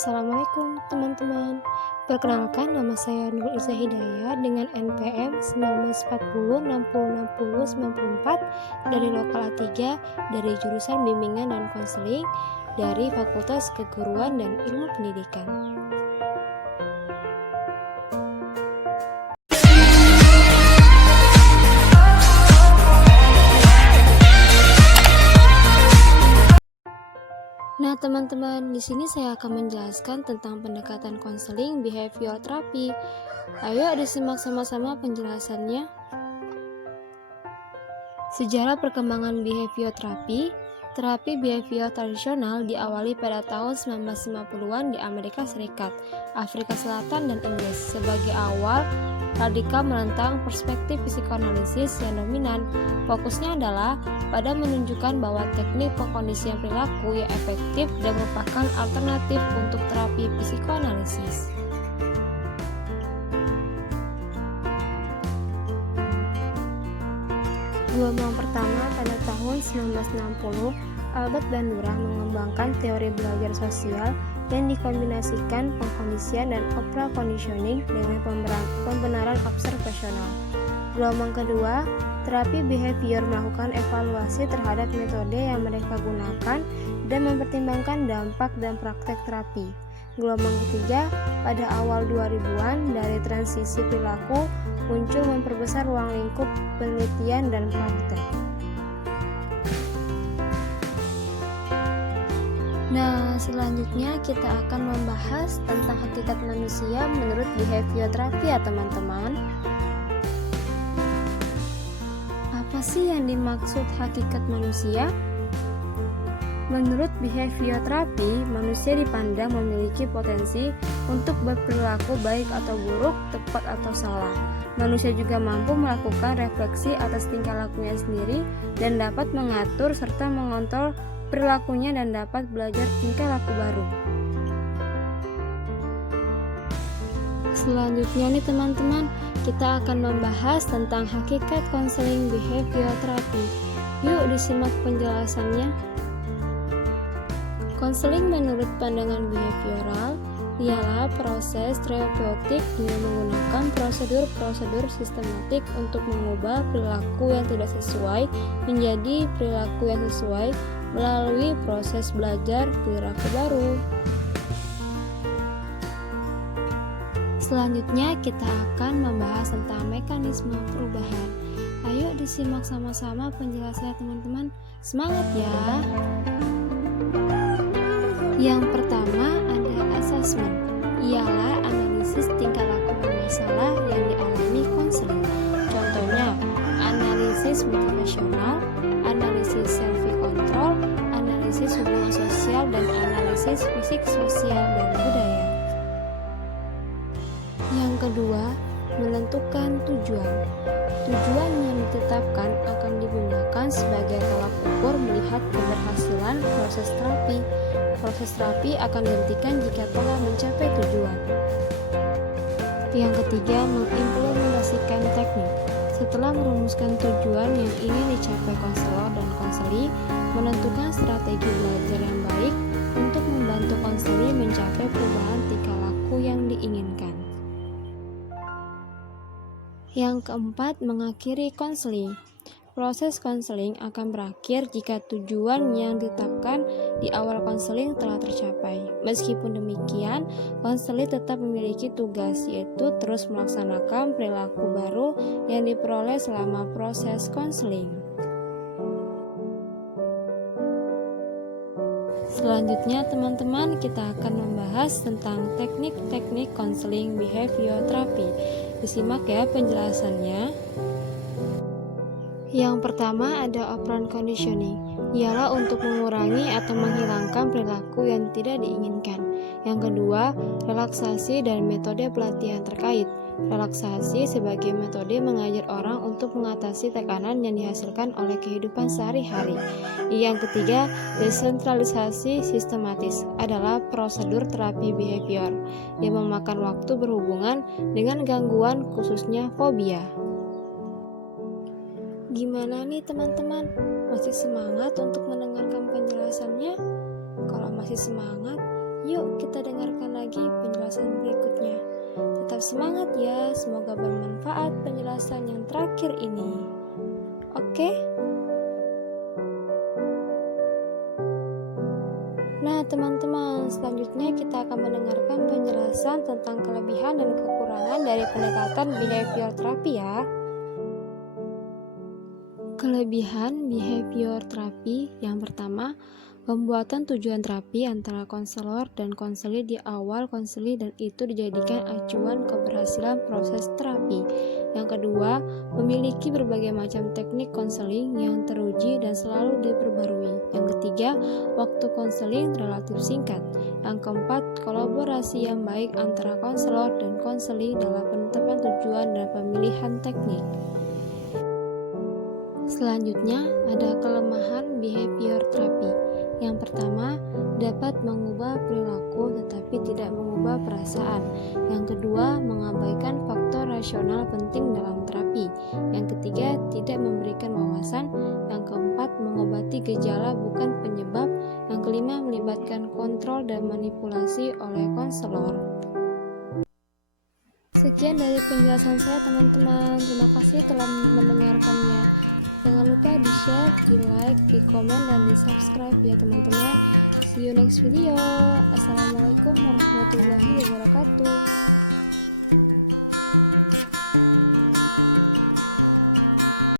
Assalamualaikum teman-teman. Perkenalkan, nama saya Nurul Iza Hidayah dengan NPM 1940606094 dari lokal A3 dari jurusan Bimbingan dan Konseling dari Fakultas Keguruan dan Ilmu Pendidikan. Nah, teman-teman, di sini saya akan menjelaskan tentang pendekatan konseling behavior therapy. Ayo disimak sama-sama penjelasannya. Sejarah perkembangan behavior therapy. Terapi behavior tradisional diawali pada tahun 1950-an di Amerika Serikat, Afrika Selatan, dan Inggris. Sebagai awal, radikal menentang perspektif psikoanalisis yang dominan. Fokusnya adalah pada menunjukkan bahwa teknik pengkondisian perilaku yang efektif dan merupakan alternatif untuk terapi psikoanalisis. Gelombang pertama pada tahun 1960, Albert Bandura mengembangkan teori belajar sosial yang dikombinasikan pengkondisian dan opera conditioning dengan pembenaran observasional. Gelombang kedua, terapi behavior melakukan evaluasi terhadap metode yang mereka gunakan dan mempertimbangkan dampak dan praktek terapi. Gelombang ketiga, pada awal 2000-an, dari transisi perilaku muncul memperbesar ruang lingkup penelitian dan praktek. Nah, selanjutnya kita akan membahas tentang hakikat manusia menurut behavior therapy ya teman-teman. Apa sih yang dimaksud hakikat manusia? Menurut behavior therapy, manusia dipandang memiliki potensi untuk berperilaku baik atau buruk, tepat atau salah. Manusia juga mampu melakukan refleksi atas tingkah lakunya sendiri dan dapat mengatur serta mengontrol perilakunya dan dapat belajar tingkah laku baru. Selanjutnya nih teman-teman, kita akan membahas tentang hakikat konseling behavior therapy. Yuk disimak penjelasannya. Konseling menurut pandangan behavioral ialah proses terapeutik dengan menggunakan prosedur-prosedur sistematik untuk mengubah perilaku yang tidak sesuai menjadi perilaku yang sesuai melalui proses belajar perilaku baru. Selanjutnya kita akan membahas tentang mekanisme perubahan. Ayo disimak sama-sama penjelasannya teman-teman. Semangat ya! Yang pertama ada assessment, ialah analisis tingkah laku bermasalah yang dialami konseling. Contohnya, analisis motivasional, analisis self-control, analisis hubungan sosial, dan analisis fisik, sosial, dan budaya. Yang kedua, menentukan tujuan. Tujuan yang ditetapkan akan digunakan sebagai tolak ukur melihat keberhasilan proses terapi. Proses terapi akan dihentikan jika telah mencapai tujuan. Yang ketiga, mengimplementasikan teknik. Setelah merumuskan tujuan yang ingin dicapai konselor dan konseli, menentukan strategi belajar yang baik untuk membantu konseli mencapai perubahan tingkah laku yang diinginkan. Yang keempat, mengakhiri konseling. Proses konseling akan berakhir jika tujuan yang ditetapkan di awal konseling telah tercapai. Meskipun demikian, konseling tetap memiliki tugas, yaitu terus melaksanakan perilaku baru yang diperoleh selama proses konseling. Selanjutnya teman-teman, kita akan membahas tentang teknik-teknik konseling behavior therapy. Disimak ya penjelasannya. Yang pertama ada operant conditioning, ialah untuk mengurangi atau menghilangkan perilaku yang tidak diinginkan. Yang kedua, relaksasi dan metode pelatihan terkait. Relaksasi sebagai metode mengajar orang untuk mengatasi tekanan yang dihasilkan oleh kehidupan sehari-hari. Yang ketiga, desentralisasi sistematis adalah prosedur terapi behavior yang memakan waktu berhubungan dengan gangguan khususnya fobia. Gimana nih teman-teman? Masih semangat untuk mendengarkan penjelasannya? Kalau masih semangat, Yuk kita dengarkan lagi penjelasan berikutnya. Tetap semangat ya, semoga bermanfaat penjelasan yang terakhir ini. Oke? Nah teman-teman, selanjutnya kita akan mendengarkan penjelasan tentang kelebihan dan kekurangan dari pendekatan behavior therapy ya. Kelebihan behavior therapy yang pertama, pembuatan tujuan terapi antara konselor dan konseli di awal konseli dan itu dijadikan acuan keberhasilan proses terapi. Yang kedua, memiliki berbagai macam teknik konseling yang teruji dan selalu diperbarui. Yang ketiga, waktu konseling relatif singkat. Yang keempat, kolaborasi yang baik antara konselor dan konseli dalam penetapan tujuan dan pemilihan teknik. Selanjutnya, ada kelemahan behavior therapy. Yang pertama, dapat mengubah perilaku tetapi tidak mengubah perasaan. Yang kedua, mengabaikan faktor rasional penting dalam terapi. Yang ketiga, tidak memberikan wawasan. Yang keempat, mengobati gejala bukan penyebab. Yang kelima, melibatkan kontrol dan manipulasi oleh konselor. Sekian dari penjelasan saya teman-teman. Terima kasih telah mendengarkannya. Jangan lupa di-share, di-like, di-komen, dan di-subscribe ya teman-teman. See you next video. Assalamualaikum warahmatullahi wabarakatuh.